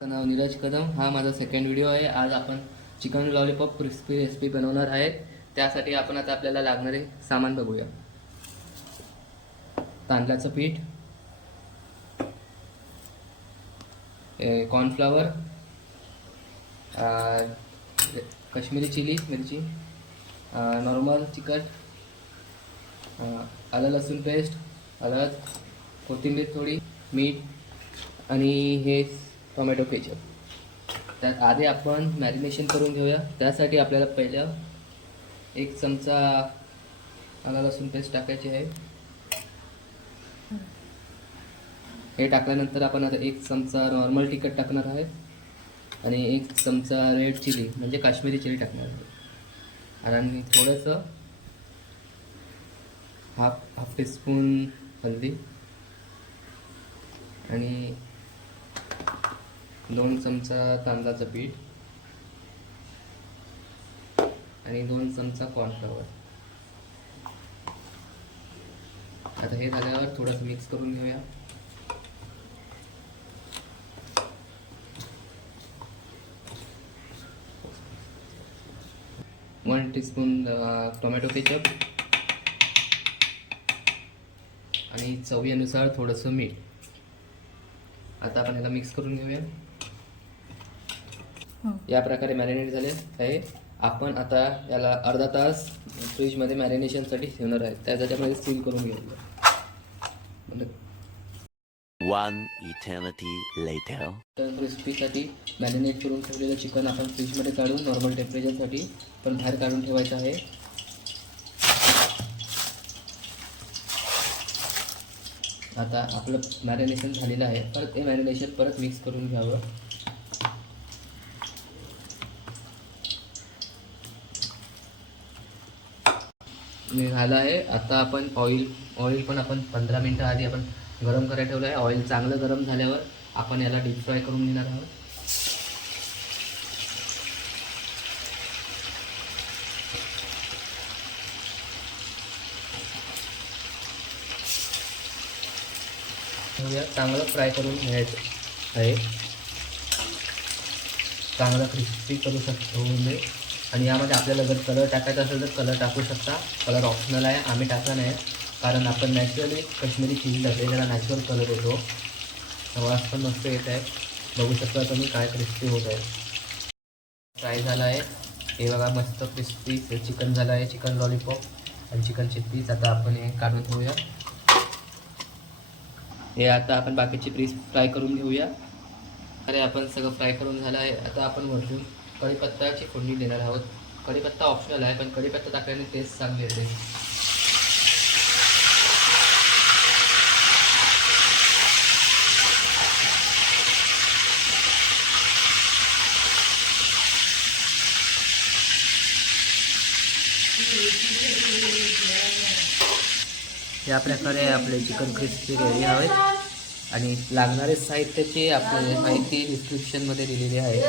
माझं नाव नीरज कदम. हा माझा सेकंड व्हिडिओ आहे. आज आपण चिकन लॉलीपॉप क्रिस्पी रेसिपी बनवणार आहेत त्यासाठी आपण आता आपल्याला लागणारे सामान बघूया. तांदळाचं पीठ. ए, कॉर्नफ्लॉवर काश्मीरी चिली मिरची. Normal chicken. आलं लसूण पेस्ट हळद कोथिंबीर थोडी मीठ आणि हे टोमॅटो केचप. त्यात आधी आपण मॅरिनेशन करून घेऊया. त्यासाठी आपल्याला पहिलं एक चमचा आला लसूण पेस्ट टाकायची आहे. हे टाकल्यानंतर आपण आता एक चमचा नॉर्मल तिखट टाकणार आहे. आणि एक चमचा रेड चिली म्हणजे काश्मीरी चिली टाकणार आहे. आणि थोडंसं हाफ हाफ टीस्पून हल्दी. आणि दोन चमचा तांदळाचं पीठ. आणि दोन चमचा कॉर्नफ्लॉवर आता हे झाल्यावर थोडंसं मिक्स करून घेऊया. वन टीस्पून टोमॅटो केचप आणि चवीनुसार थोडंसं मीठ. आता आपण याला मिक्स करून घेऊया. या प्रकारे मॅरिनेट झाले आहे. आपण आता याला अर्धा तास फ्रीजमध्ये मॅरिनेशनसाठी ठेवणार आहे. त्या त्याच्यामध्ये सील करून घेऊया. म्हणजे One eternity later. चिकन रेसिपीसाठी मॅरिनेट करून ठेवलेलं चिकन आपण फ्रीजमध्ये काढून नॉर्मल टेम्परेचरसाठी पण बाहेर काढून ठेवायचं आहे. आता आपलं मॅरिनेशन झालेलं आहे. परत ते मॅरिनेशन परत मिक्स करून घ्यावं. निघालं आहे. आता आपण ऑइल ऑइल पण आपण पंधरा मिनटं आधी आपण गरम करायला ठेवलं आहे. ऑइल चांगलं गरम झाल्यावर आपण याला डीप फ्राय करून घेणार आहोत. चांगलं फ्राय करून घ्यायचं आहे. चांगलं क्रिस्पी करू शकतो म्हणजे. आणि यामध्ये आपल्याला जर कलर टाकायचा असेल तर कलर टाकू शकता. कलर ऑप्शनल आहे आम्ही टाकला नाही. कारण आपण नॅचरली कश्मीरी चिली टाकली त्याला नॅचरल कलर येतो. वास पण मस्त येत आहे. बघू शकता तुम्ही काय क्रिस्पी होत आहे. फ्राय झाला आहे. हे बघा मस्त क्रिस्पी चिकन झालं आहे. चिकन लॉलीपॉप आणि चिकन चिप्पीज आता आपण हे काढून ठेवूया हे आता आपण बाकीची पीस फ्राय करून घेऊया. अरे आपण सगळं फ्राय करून झालं आहे. आता आपण वरतून कढीपत्त्याची फोडणी देणार आहोत. कढीपत्ता ऑप्शनल आहे पण कढीपत्ता टाकल्याने टेस्ट चांगली येते. या प्रकारे आपले चिकन क्रिस्पी रेडी आहेत. आणि लागणारे साहित्याचे आपले माहिती डिस्क्रिप्शनमध्ये दिलेली आहे.